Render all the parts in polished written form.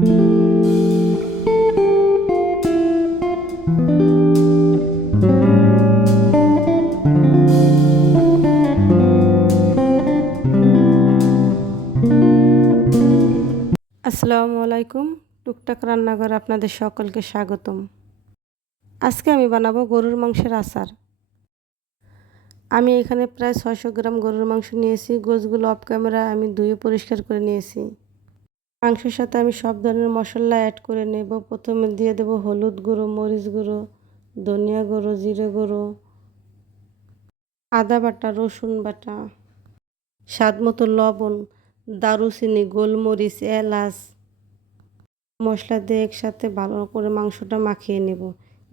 আসসালামু আলাইকুম। টুকটাক রান্নাঘরে আপনাদের সকলকে স্বাগতম। আজকে আমি বানাবো গরুর মাংসের আচার। আমি এখানে প্রায় ৬০০ গ্রাম গরুর মাংস নিয়েছি। গোশগুলো অফ ক্যামেরা আমি ধুয়ে পরিষ্কার করে নিয়েছি। মাংসের সাথে আমি সব ধরনের মশলা অ্যাড করে নেব। প্রথমে দিয়ে দেব হলুদ গুঁড়ো, মরিচ গুঁড়ো, ধনিয়া গুঁড়ো, জিরে গুঁড়ো, আদা বাটা, রসুন বাটা, স্বাদ মতো লবণ, দারুচিনি, গোলমরিচ, এলাচ মশলা দিয়ে একসাথে ভালো করে মাংসটা মাখিয়ে নেব।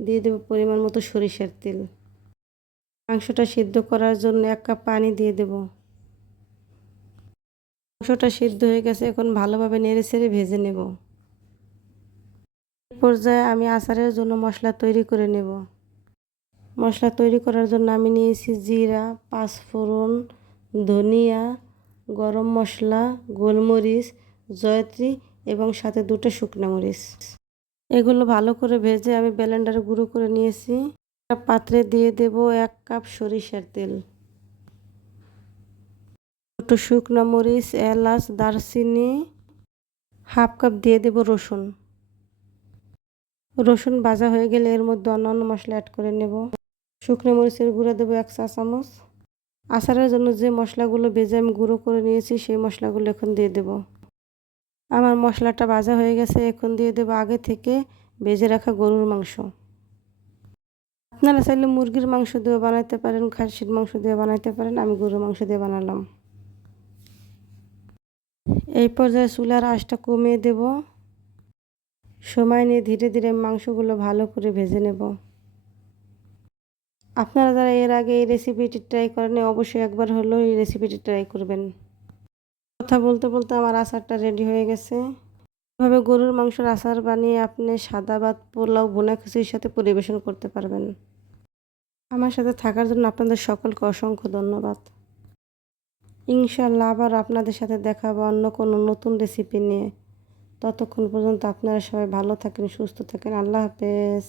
দিয়ে দেব পরিমাণ মতো সরিষার তেল। মাংসটা সিদ্ধ করার জন্য ১ কাপ পানি দিয়ে দেব। মাংসটা সিদ্ধ হয়ে গেছে, এখন ভালোভাবে নেড়েচেড়ে ভেজে নেব। এই পর্যায়ে আমি আচারের জন্য মশলা তৈরি করে নেব। মশলা তৈরি করার জন্য আমি নিয়েছি জিরা, পাঁচফোড়ন, ধনিয়া, গরম মশলা, গোলমরিচ, জয়ত্রী এবং সাথে 2টা শুকনো মরিচ। এগুলো ভালো করে ভেজে আমি ব্লেন্ডারে গুঁড়ো করে নিয়েছি। একটা পাত্রে দিয়ে দেব 1 কাপ সরিষার তেল, 2টো শুকনো মরিচ, এলাচ, দারচিনি, 1/2 কাপ দিয়ে দেব রসুন। রসুন ভাজা হয়ে গেলে এর মধ্যে অন্যান্য মশলা অ্যাড করে নেব। শুকনো মরিচের গুঁড়া দেবো 1 চা চামচ। আচারের জন্য যে মশলাগুলো ভেজে আমি গুঁড়ো করে নিয়েছি সেই মশলাগুলো এখন দিয়ে দেব। আমার মশলাটা ভাজা হয়ে গেছে, এখন দিয়ে দেব আগে থেকে ভেজে রাখা গরুর মাংস। আপনারা চাইলে মুরগির মাংস দিয়ে বানাইতে পারেন, খাসির মাংস দিয়ে বানাইতে পারেন, আমি গরুর মাংস দিয়ে বানালাম। এই পর্যায়ে চুলার আঁচটা কমিয়ে দেব। সময় নিয়ে ধীরে ধীরে মাংসগুলো ভালো করে ভেজে নেব। আপনারা যারা এর আগে এই রেসিপিটি ট্রাই করেন অবশ্যই একবার হলেও এই রেসিপিটি ট্রাই করবেন। কথা বলতে বলতে আমার আচারটা রেডি হয়ে গেছে। এভাবে গরুর মাংসের আচার বানিয়ে আপনি সাদা ভাত, পোলাও, ভুনা খিচুড়ির সাথে পরিবেশন করতে পারবেন। আমার সাথে থাকার জন্য আপনাদের সকলকে অসংখ্য ধন্যবাদ। ইনশাআল্লাহ আবার আপনাদের সাথে দেখা হবে অন্য কোনো নতুন রেসিপি নিয়ে। ততক্ষণ পর্যন্ত আপনারা সবাই ভালো থাকেন, সুস্থ থাকেন। আল্লাহ হাফেজ।